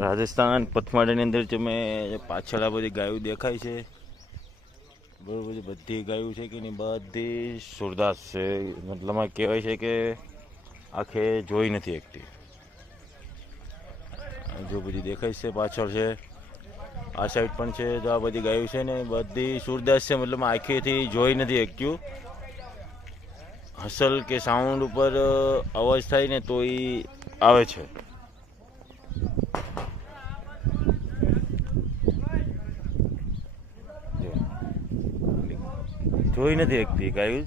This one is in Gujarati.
રાજસ્થાન પથમાડાની અંદર તમે પાછળ આ બધી ગાયો દેખાય છે બરોબર છે। બધી ગાયો છે કે નહીં બધી સુરદાસ છે, મતલબમાં કહેવાય છે કે આખે જોઈ નથી એકતી। જો બધી દેખાય છે પાછળ છે, આ સાઈડ પણ છે। જો આ બધી ગાયો છે ને બધી સુરદાસ છે, મતલબ આંખેથી જોઈ નથી એકત્યું। હસલ કે સાઉન્ડ ઉપર અવાજ થાય ને તો એ આવે છે। જોઈ નથી એકતી ગાયું।